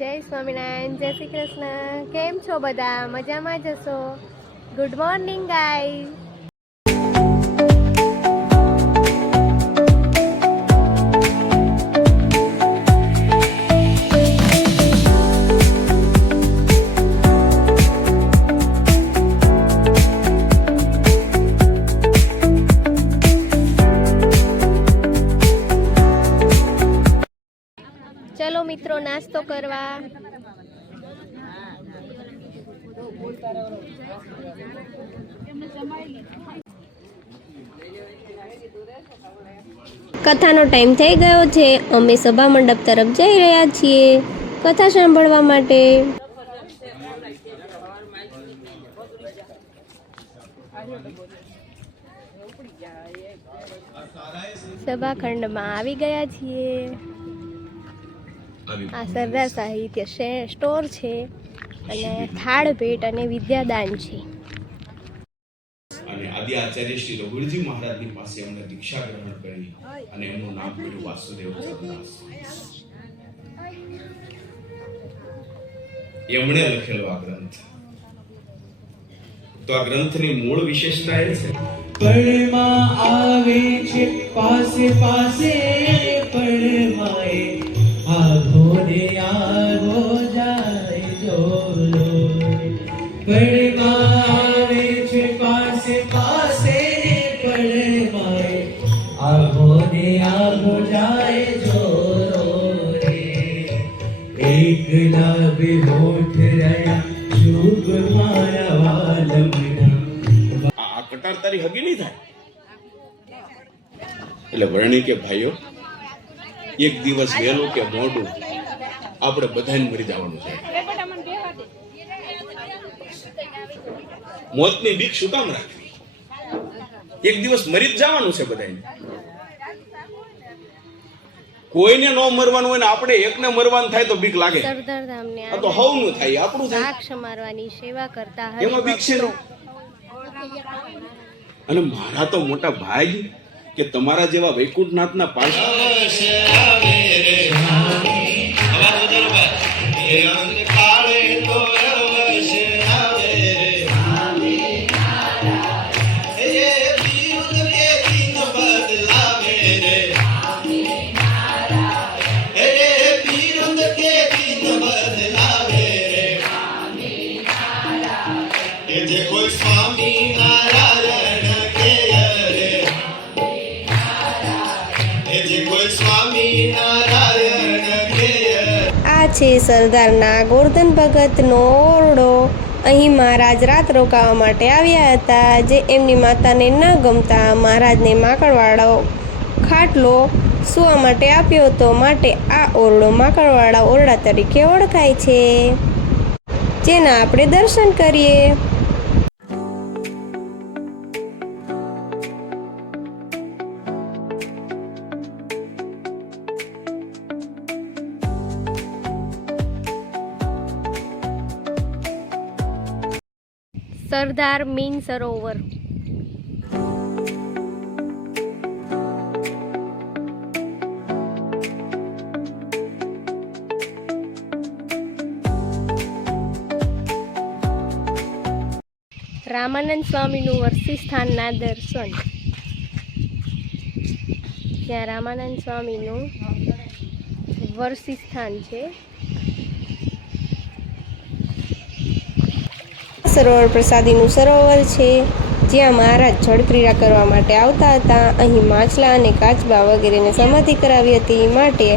જય સ્વામિનારાયણ, જય શ્રી કૃષ્ણ. કેમ છો બધા? મજામાં જશો? Good morning guys. ચલો મિત્રો, નાસ્તો કરવા. કથાનો ટાઈમ થઈ ગયો છે. અમે સભા મંડપ તરફ જઈ રહ્યા છીએ કથા સાંભળવા માટે. સભાખંડમાં આવી ગયા છીએ. આ સરદાર સાહિત્ય સ્ટોર છે અને થાળ ભેટ અને વિદ્યાદાન છે. અને આદિ આચાર્ય શ્રી રઘુવીરજી મહારાજની પાસે એમણે દીક્ષા ગ્રહણ કરી અને એમનું નામ પડ્યું વાસુદેવ સરદાસ. એમણે લખેલો આ ગ્રંથ. તો આ ગ્રંથની મૂળ વિશેષતા એ છે, પડમાં આવે છે પાસે પાસે પડમાએ આઘો ને આઘો જાય જોલો. પડમાં આવે છે પાસે પાસે પડમાએ આઘો ને આઘો જાય જોલો રે. એક ના બે હોઠ રહ્યા શુભ મારા વાલમના. આ કટાર તારી હગી નહીં થાય. એટલે વર્ણી કે ભાઈઓ, એક દિવસ વહેલું કે મોડું આપણે બધાને મરી જવાનું છે. મોતની બીક શું કામ રાખવી? એક દિવસ મરી જ જવાનું છે બધાને. કોઈને ન મરવાનું હોય ને આપણે એકને મરવાનું થાય તો બીક લાગે. સરદાર ધામને આ તો હવનું થાય, આપણું થાય. રાક્ષ મારવાની સેવા કરતા એમાં બીક છે ને. અને મારા તો મોટા ભાઈ કે તમારા જેવા વૈકુંઠનાથના પાછળ આ છે સરદારના ગોરધન ભગતનો ઓરડો. અહીં મહારાજ રાત રોકાવા માટે આવ્યા હતા. જે એમની માતાને ન ગમતા મહારાજને માકડવાળો ખાટલો સૂવા માટે આપ્યો હતો. માટે આ ઓરડો માકડવાળા ઓરડા તરીકે ઓળખાય છે, જેના આપણે દર્શન કરીએ. સરદાર મીન સરોવર. રામાનંદ સ્વામીનું વર્ષી સ્થાનના દર્શન. ત્યાં રામાનંદ સ્વામીનું વર્ષી સ્થાન છે. સરોવર પ્રસાદીનું સરોવર છે, જ્યાં મહારાજ જળક્રીડા કરવા માટે આવતા હતા. અહીં માછલા અને કાચબા વગેરેને સમાધિ કરાવી હતી. માટે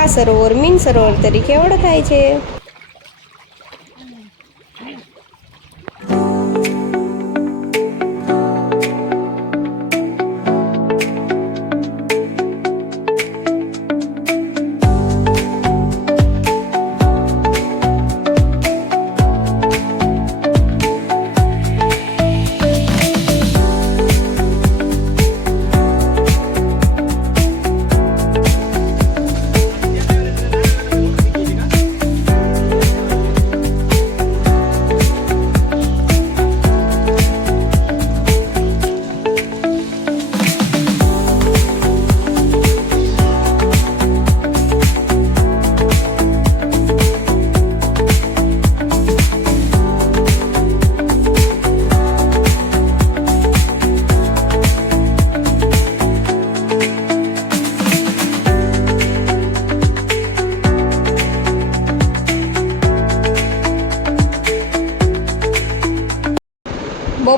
આ સરોવર મીન સરોવર તરીકે ઓળખાય છે.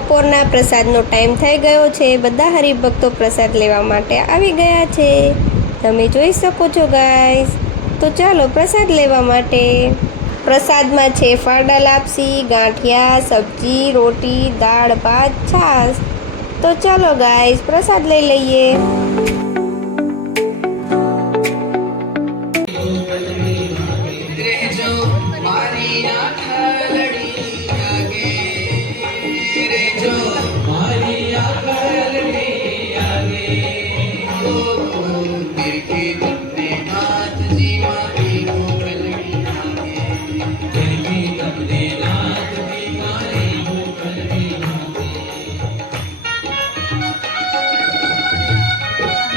બપોરના પ્રસાદનો ટાઈમ થઈ ગયો છે. બધા હરિભક્તો પ્રસાદ લેવા માટે આવી ગયા છે. તમે જોઈ શકો છો ગાઈસ. તો ચાલો પ્રસાદ લેવા માટે. પ્રસાદમાં છે ફાડા લાપસી, ગાંઠિયા, સબ્જી, રોટી, દાળ, ભાત, છાશ. તો ચાલો ગાઈસ પ્રસાદ લઈ લઈએ.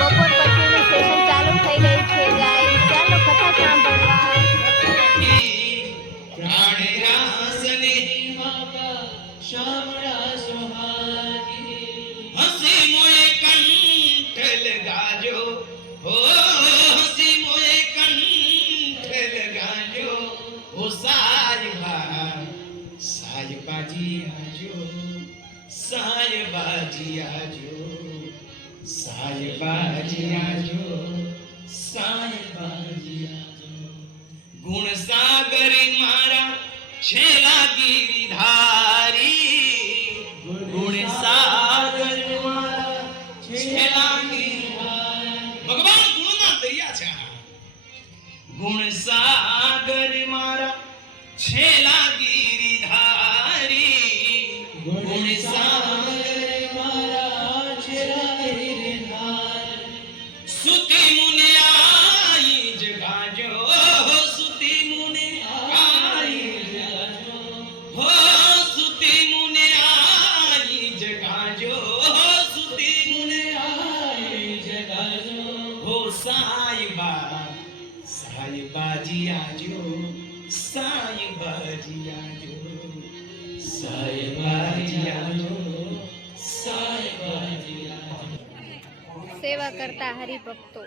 બપોર પછીનું સેશન ચાલુ થઈ ગયું છે ગાઈસ. ચાલો કથા સાંભળવા. હસી મોએ કંઠ લગાજો, હો હસી મોએ કંઠ લગાજો, હો સાયબાજી આજો, સાયબાજી આજો, સાયબાજી આજો, સાયબાજી આજો. ગુણ સાગર મારા છેલા ગીરીધારી, ગુણ સાગર મારા છેલા ગીરીધારી. ભગવાન ગુણના દરિયા છે. ગુણ સાગર મારા છેલા ગીરીધારી, ગુણ સાગર મારા છેલા ગીરીધારી. સુતી મુને આઈ જગાજો, સુતી મુને આઈ જગાજો, હો સુતી મુને આઈ જગાજો, સુતી મુને આઈ જગાજો, હો સાયબાજી આજો, સાયબાજી આજો, સાયબાજી આજો, સાયબાજી આજો. સેવા કરતા હરિભક્તો.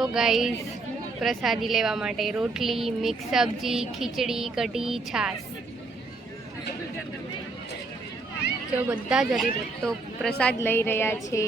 ચાલો ગાઈસ પ્રસાદી લેવા માટે રોટલી, મિક્સ સબ્જી, ખીચડી, કઢી, છાશ. જો બધા જ હરિભક્તો પ્રસાદ લઈ રહ્યા છે.